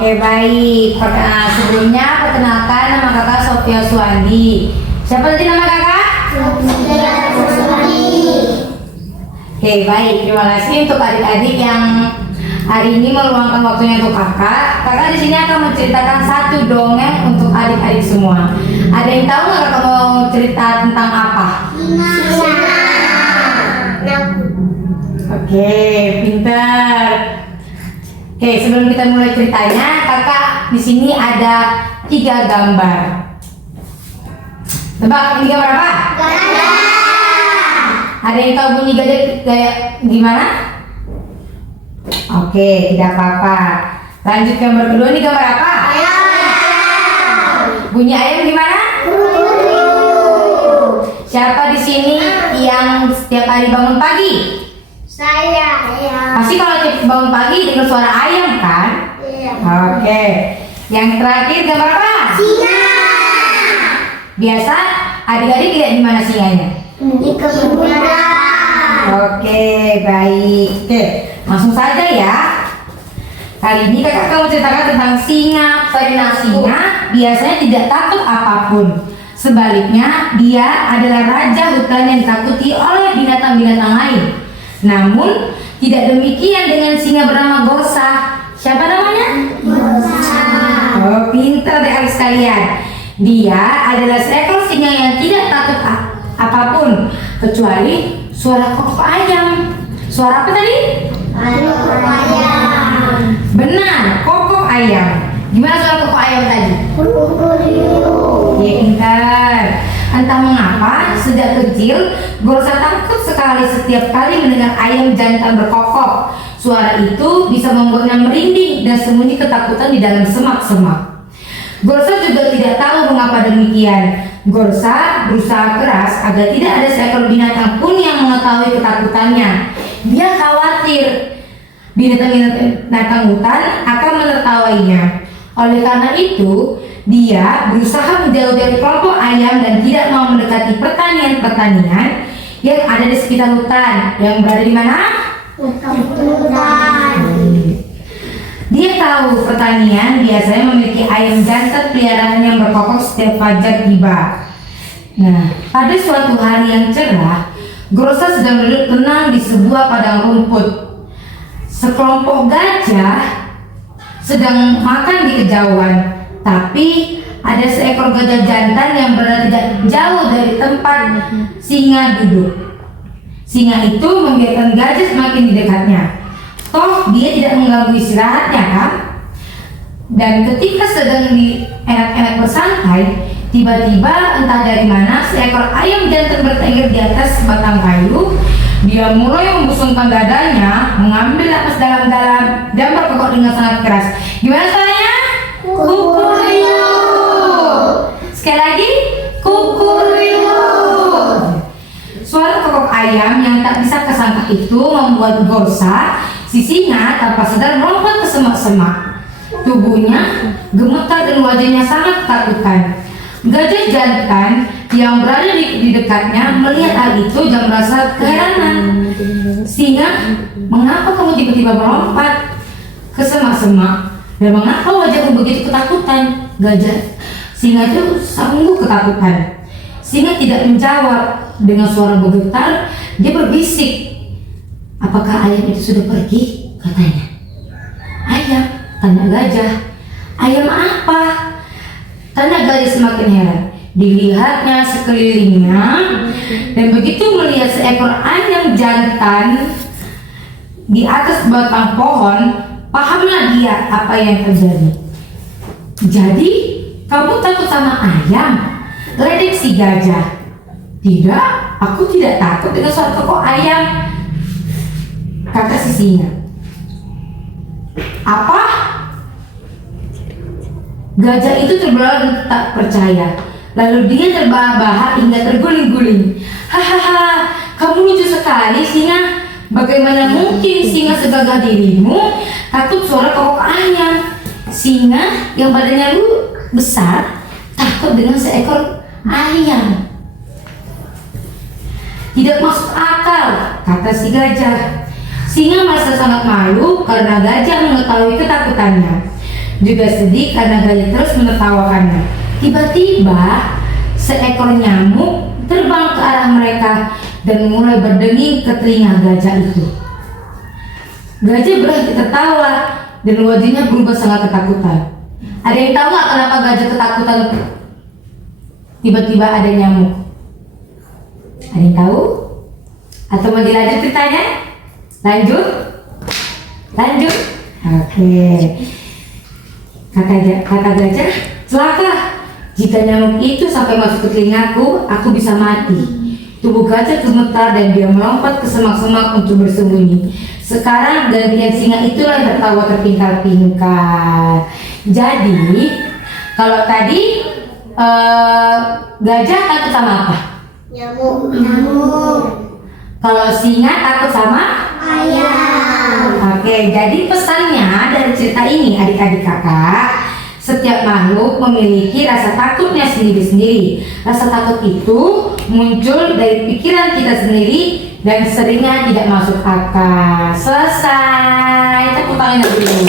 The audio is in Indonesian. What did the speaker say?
Oke, baik. Sebelumnya perkenalkan, nama kakak Sofia Suwandi. Siapa tadi nama kakak? Sofia Suwandi. Oke, baik. Terima kasih untuk adik-adik yang hari ini meluangkan waktunya untuk kakak. Kakak di sini akan menceritakan satu dongeng untuk adik-adik semua. Ada yang tahu nggak kakak mau cerita tentang apa? Singa. Oke, pintar. Oke, sebelum kita mulai ceritanya, kakak di sini ada 3 gambar. Tebak, ini gambar apa? Gajah. Ada yang tahu bunyi gajah kayak gimana? Oke, tidak apa-apa. Lanjut gambar kedua, ini gambar apa? Ayam. Bunyi ayam gimana? Siapa di sini yang setiap hari bangun pagi? Saya. Pasti kalau bangun pagi dengar suara ayam kan? Iya. Oke. Yang terakhir gambar apa? Singa. Biasa adik-adik lihat di mana singanya? Di kebunan. Oke, baik. Oke, langsung saja ya. Kali ini kakak akan menceritakan tentang singa. Karena singa biasanya tidak takut apapun. Sebaliknya, dia adalah raja hutan yang ditakuti oleh binatang-binatang lain. Namun, tidak demikian dengan singa bernama Gorsa. Siapa namanya? Gorsa. Oh, pintar deh adik sekalian. Dia adalah seekor singa yang tidak takut apapun kecuali suara kokok ayam. Suara apa tadi? Ayam. Benar, kokok ayam. Gimana suara kokok ayam tadi? Ya, pintar. Entah mengapa, sejak kecil Gorsa takut sekali setiap kali mendengar ayam jantan berkokok. Suara itu bisa membuatnya merinding dan sembunyi ketakutan di dalam semak-semak. Gorsa juga tidak tahu mengapa demikian. Gorsa berusaha keras agar tidak ada seekor binatang pun yang mengetahui ketakutannya. Dia khawatir binatang hutan akan menertawainya. Oleh karena itu, dia berusaha menjauh dari kelompok ayam dan tidak mau mendekati pertanian-pertanian yang ada di sekitar hutan. Yang berada di mana? Hutan. Dia tahu pertanian biasanya memiliki ayam jantan peliharaan yang berkokok setiap fajar tiba. Nah, pada suatu hari yang cerah, Gorsa sedang duduk tenang di sebuah padang rumput. Sekelompok gajah sedang makan di kejauhan, tapi ada seekor gajah jantan yang berada tidak jauh dari tempat singa duduk. Singa itu membiarkan gajah semakin di dekatnya. Toh dia tidak mengganggu istirahatnya kan? Dan ketika sedang enak-enak bersantai, tiba-tiba entah dari mana seekor ayam jantan bertengger di atas batang kayu. Dia mulai membusungkan dadanya, mengambil napas dalam-dalam dan berkokok dengan sangat keras. Gimana suaranya? Kukuruyu. Sekali lagi, kukuruyu. Suara kokok ayam yang tak bisa kesangka itu membuat Gorsa, si singa, tanpa sadar melompat ke semak-semak. Tubuhnya gemetar dan wajahnya sangat ketakutan. Gajah jantan yang berada di dekatnya melihat hal itu dan merasa keheranan. Singa, mengapa kamu tiba-tiba melompat ke semak-semak? Dan mengapa wajahmu begitu ketakutan? Singa itu sungguh ketakutan. Singa tidak menjawab. Dengan suara bergetar, dia berbisik. Apakah ayam itu sudah pergi? Katanya. Ayam, tanya gajah. Ayam apa? Tanya gajah semakin heran. Dilihatnya sekelilingnya dan begitu melihat seekor ayam jantan di atas batang pohon, pahamlah dia apa yang terjadi. Jadi, kamu takut sama ayam? Ledek si gajah. Tidak, aku tidak takut dengan suara kokok ayam, kata si singa. Apa? Gajah itu terbelalak dan tak percaya. Lalu dia terbahak-bahak hingga terguling-guling. Hahaha, kamu lucu sekali singa. Bagaimana mungkin singa segagah dirimu takut suara kokok ayam? Singa yang badannya besar takut dengan seekor ayam. Tidak masuk akal, kata si gajah. Singa merasa sangat malu karena gajah mengetahui ketakutannya. juga sedih karena gajah terus menertawakannya. Tiba-tiba seekor nyamuk terbang ke arah mereka dan mulai berdenging ke telinga gajah itu. Gajah berhenti tertawa dan wajahnya berubah sangat ketakutan. Ada yang tahu nggak kenapa gajah ketakutan? Tiba-tiba ada nyamuk. Ada yang tahu? Atau mau dilanjut ceritanya? Lanjut? Lanjut? Oke. Kata gajah, celaka. Jika nyamuk itu sampai masuk ke telingaku, aku bisa mati. Tubuh gajah gemetar dan dia melompat ke semak-semak untuk bersembunyi. Sekarang gantian singa itulah yang tertawa terpingkal-pingkal. Jadi, kalau tadi gajah takut sama apa? Nyamuk. Nyamuk. Kalau singa takut sama? Ayam. Oke, jadi pesannya dari cerita ini adik-adik kakak, setiap makhluk memiliki rasa takutnya sendiri-sendiri. Rasa takut itu muncul dari pikiran kita sendiri dan seringnya tidak masuk akal. Selesai. Tepuk tangan dulu.